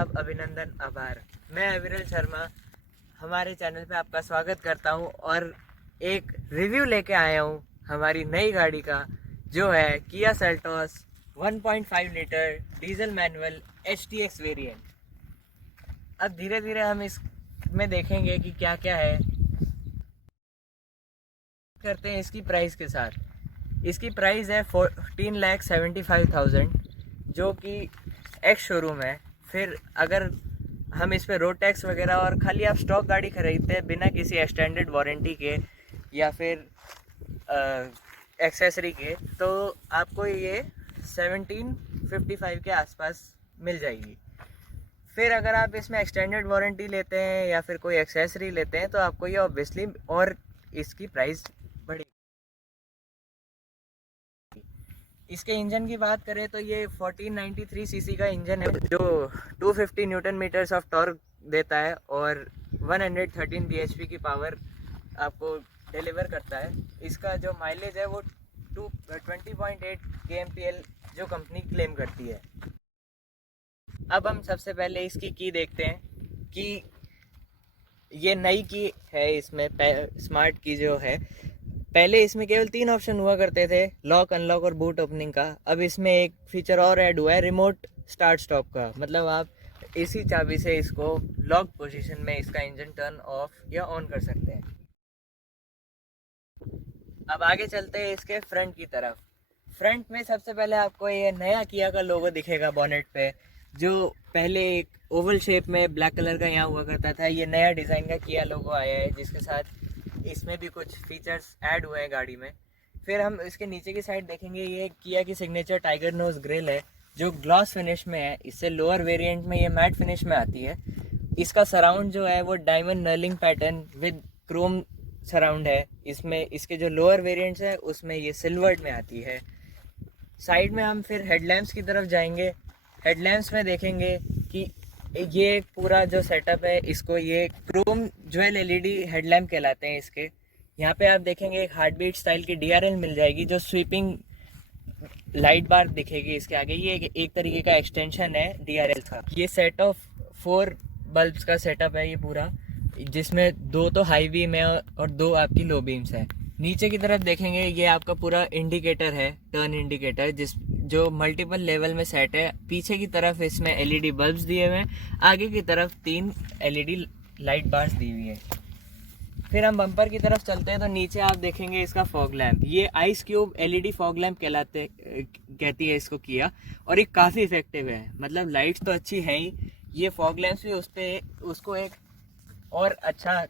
आदाब, अभिनंदन, आभार। मैं अविरल शर्मा हमारे चैनल पे आपका स्वागत करता हूं और एक रिव्यू लेके आया हूं हमारी नई गाड़ी का, जो है Kia Seltos 1.5 litre diesel manual HTX variant. अब धीरे धीरे हम इसमें देखेंगे कि क्या क्या है। करते हैं इसकी प्राइस के साथ। इसकी प्राइस है 14,75,000 जो कि एक्स शोरूम है। फिर अगर हम इस पे रोड टैक्स वगैरह और खाली आप स्टॉक गाड़ी खरीदते हैं बिना किसी एक्सटेंडेड वारंटी के या फिर एक्सेसरी के, तो आपको ये 1755 के आसपास मिल जाएगी। फिर अगर आप इसमें एक्सटेंडेड वारंटी लेते हैं या फिर कोई एक्सेसरी लेते हैं तो आपको ये ऑब्वियसली और इसकी प्राइस बढ़ेगी। इसके इंजन की बात करें तो ये 1493 सीसी का इंजन है जो 250 न्यूटन मीटर्स ऑफ टॉर्क देता है और 113 bhp की पावर आपको डिलीवर करता है। इसका जो माइलेज है वो 20.8 kmpl जो कंपनी क्लेम करती है। अब हम सबसे पहले इसकी की देखते हैं कि ये नई की है। इसमें स्मार्ट की जो है, पहले इसमें केवल 3 ऑप्शन हुआ करते थे, लॉक, अनलॉक और बूट ओपनिंग का। अब इसमें एक फीचर और ऐड हुआ है, रिमोट स्टार्ट स्टॉप का। मतलब आप इसी चाबी से इसको लॉक पोजीशन में इसका इंजन टर्न ऑफ या ऑन कर सकते हैं। अब आगे चलते हैं इसके फ्रंट की तरफ। फ्रंट में सबसे पहले आपको ये नया किया का लोगो दिखेगा बॉनेट पे, जो पहले एक ओवल शेप में ब्लैक कलर का यहाँ हुआ करता था। ये नया डिज़ाइन का किया लोगो आया है, जिसके साथ इसमें भी कुछ फीचर्स ऐड हुए हैं गाड़ी में। फिर हम इसके नीचे की साइड देखेंगे, ये किया की सिग्नेचर टाइगर नोज ग्रिल है जो ग्लॉस फिनिश में है। इससे लोअर वेरिएंट में ये मैट फिनिश में आती है। इसका सराउंड जो है वो diamond knurling pattern with Chrome surround है। इसमें इसके जो लोअर वेरिएंट्स है उसमें ये सिल्वर्ड में आती है। साइड में हम फिर हेडलैम्प्स की तरफ जाएंगे। हेडलैम्प्स में देखेंगे कि ये पूरा जो सेटअप है, इसको ये क्रोम ज्वेल LED हेडलैम्प कहलाते हैं इसके। यहाँ पे आप देखेंगे एक हार्ट बीट स्टाइल की DRL मिल जाएगी जो स्वीपिंग लाइट बार दिखेगी इसके आगे। ये एक तरीके का एक्सटेंशन है DRL का। ये सेट ऑफ 4 बल्ब्स का सेटअप है ये पूरा, जिसमें 2 तो हाई बीम है और 2 आपकी लो बीम्स है। नीचे की तरफ देखेंगे, ये आपका पूरा इंडिकेटर है, टर्न इंडिकेटर, जो मल्टीपल लेवल में सेट है। पीछे की तरफ इसमें LED बल्ब्स दिए हुए हैं, आगे की तरफ 3 LED लाइट बार्स दी हुई है। फिर हम बम्पर की तरफ चलते हैं तो नीचे आप देखेंगे इसका फॉग लैम्प। ये ice cube LED fog lamp कहती है इसको किया, और ये काफ़ी इफेक्टिव है। मतलब लाइट्स तो अच्छी है ही, ये फॉग लैम्प्स भी उसको एक और अच्छा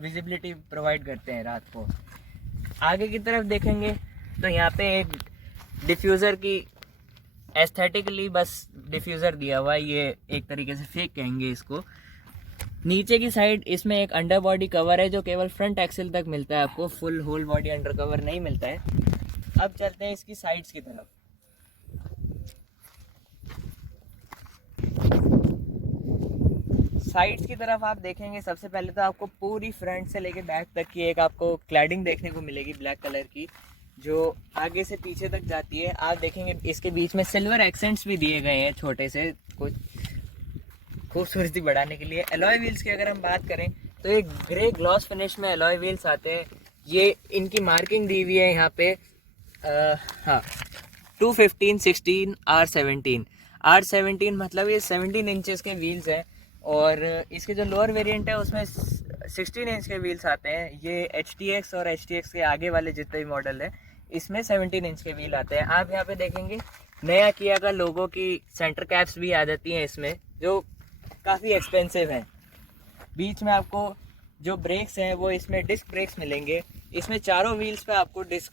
विजिबिलिटी प्रोवाइड करते हैं रात को। आगे की तरफ देखेंगे तो यहाँ पे एक डिफ्यूज़र की एस्थेटिकली बस डिफ्यूज़र दिया हुआ है, ये एक तरीके से फेक कहेंगे इसको। नीचे की साइड इसमें एक अंडर बॉडी कवर है जो केवल फ्रंट एक्सेल तक मिलता है आपको, full whole body under cover नहीं मिलता है। अब चलते हैं इसकी साइड्स की तरफ। साइड्स की तरफ आप देखेंगे, सबसे पहले तो आपको पूरी फ्रंट से लेके बैक तक की एक आपको क्लैडिंग देखने को मिलेगी ब्लैक कलर की, जो आगे से पीछे तक जाती है। आप देखेंगे इसके बीच में सिल्वर एक्सेंट्स भी दिए गए हैं छोटे से, कुछ खूबसूरती बढ़ाने के लिए। एलॉय व्हील्स की अगर हम बात करें तो ये ग्रे ग्लॉस फिनिश में एलॉय व्हील्स आते हैं। ये इनकी मार्किंग दी हुई है यहाँ पे, हाँ, 215/16 R17 मतलब ये 17 इंचेस के व्हील्स हैं। और इसके जो लोअर वेरिएंट है उसमें 16 इंच के व्हील्स आते हैं। ये HTX और HTX के आगे वाले जितने भी मॉडल है इसमें 17 इंच के व्हील आते हैं। आप यहाँ पे देखेंगे नया किया का लोगो की सेंटर कैप्स भी आ जाती हैं इसमें, जो काफ़ी एक्सपेंसिव हैं। बीच में आपको जो ब्रेक्स हैं वो इसमें डिस्क ब्रेक्स मिलेंगे। इसमें चारों व्हील्स पे आपको डिस्क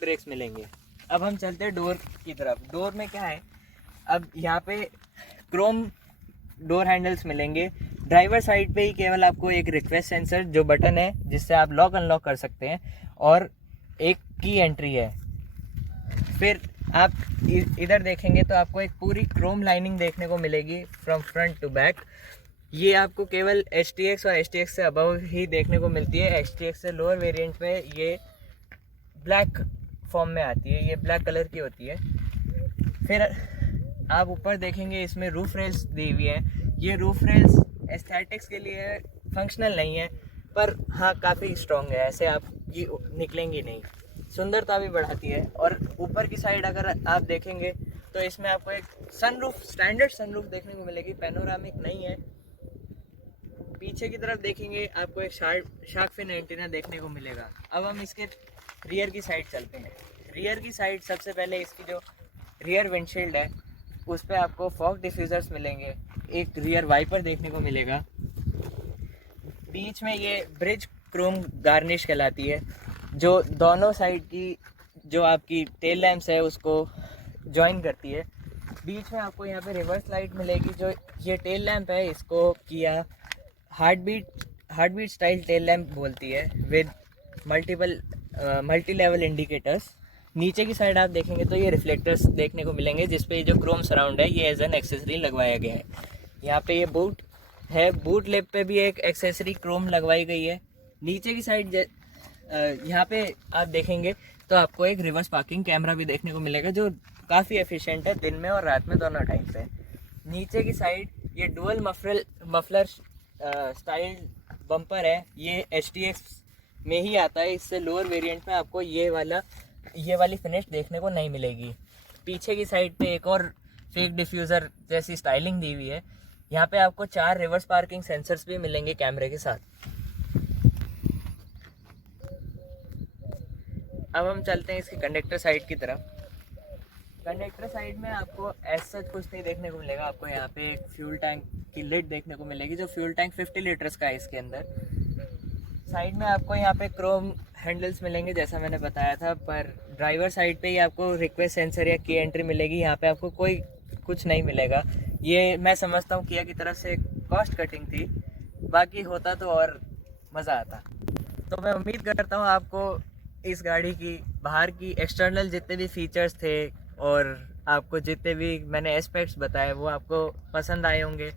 ब्रेक्स मिलेंगे। अब हम चलते हैं डोर की तरफ। डोर में क्या है, अब यहाँ पे क्रोम डोर हैंडल्स मिलेंगे। ड्राइवर साइड पे ही केवल आपको एक रिक्वेस्ट सेंसर जो बटन है जिससे आप लॉक अनलॉक कर सकते हैं, और एक की एंट्री है। फिर आप इधर देखेंगे तो आपको एक पूरी क्रोम लाइनिंग देखने को मिलेगी फ्रॉम फ्रंट टू बैक। ये आपको केवल HTX और HTX से अबव ही देखने को मिलती है। HTX से लोअर वेरिएंट में ये ब्लैक फॉर्म में आती है, ये ब्लैक कलर की होती है। फिर आप ऊपर देखेंगे इसमें रूफ रेल्स दी हुई है। ये रूफ रेल्स एस्थेटिक्स के लिए फंक्शनल नहीं है, पर हाँ काफ़ी स्ट्रॉन्ग है, ऐसे आप ये निकलेंगी नहीं, सुंदरता भी बढ़ाती है। और ऊपर की साइड अगर आप देखेंगे तो इसमें आपको एक सनरूफ, स्टैंडर्ड सनरूफ देखने को मिलेगी, पैनोरामिक नहीं है। पीछे की तरफ देखेंगे आपको एक शार्क फिन एंटीना देखने को मिलेगा। अब हम इसके रियर की साइड चलते हैं। रियर की साइड सबसे पहले इसकी जो रियर विंडशील्ड है उस पर आपको फॉग डिफ्यूज़र्स मिलेंगे, एक रियर वाइपर देखने को मिलेगा। बीच में ये ब्रिज क्रोम गार्निश कहलाती है, जो दोनों साइड की जो आपकी टेल लैम्प्स है उसको जॉइन करती है। बीच में आपको यहाँ पे रिवर्स लाइट मिलेगी। जो ये टेल लैम्प है इसको किया heart beat style tail lamp बोलती है, विद मल्टी लेवल इंडिकेटर्स। नीचे की साइड आप देखेंगे तो ये रिफ्लेक्टर्स देखने को मिलेंगे, जिसपे जो क्रोम सराउंड है ये एज एन एक्सेसरी लगवाया गया है। यहाँ पे ये बूट है, बूट लेप पे भी एक एक्सेसरी क्रोम लगवाई गई है। नीचे की साइड यहाँ पे आप देखेंगे तो आपको एक रिवर्स पार्किंग कैमरा भी देखने को मिलेगा, जो काफ़ी एफिशिएंट है दिन में और रात में दोनों टाइम पे। नीचे की साइड ये डुअल मफलर स्टाइल बम्पर है, ये HTX में ही आता है, इससे लोअर वेरिएंट में आपको ये वाली फिनिश देखने को नहीं मिलेगी। पीछे की साइड पे एक और फेक डिफ्यूज़र जैसी स्टाइलिंग दी हुई है। यहाँ पे आपको 4 रिवर्स पार्किंग सेंसर्स भी मिलेंगे कैमरे के साथ। अब हम चलते हैं इसकी कंडक्टर साइड की तरफ। कंडक्टर साइड में आपको ऐसा कुछ नहीं देखने को मिलेगा। आपको यहाँ पे एक फ्यूल टैंक की लिड देखने को मिलेगी, जो फ्यूल टैंक 50 लीटर्स का है इसके अंदर। साइड में आपको यहाँ पे क्रोम हैंडल्स मिलेंगे जैसा मैंने बताया था, पर ड्राइवर साइड पे ही आपको रिक्वेस्ट सेंसर या की एंट्री मिलेगी। यहाँ पे आपको कोई कुछ नहीं मिलेगा। ये मैं समझता हूँ किया की तरफ से कॉस्ट कटिंग थी, बाकी होता तो और मज़ा आता। तो मैं उम्मीद करता हूँ आपको इस गाड़ी की बाहर की एक्सटर्नल जितने भी फीचर्स थे और आपको जितने भी मैंने एस्पेक्ट्स बताए वो आपको पसंद आए होंगे।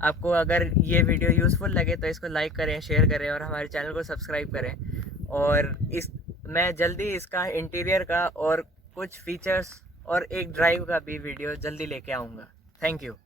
आपको अगर ये वीडियो यूज़फुल लगे तो इसको लाइक करें, शेयर करें और हमारे चैनल को सब्सक्राइब करें। और मैं जल्दी इसका इंटीरियर का और कुछ फीचर्स और एक ड्राइव का भी वीडियो जल्दी लेके आऊँगा। Thank you.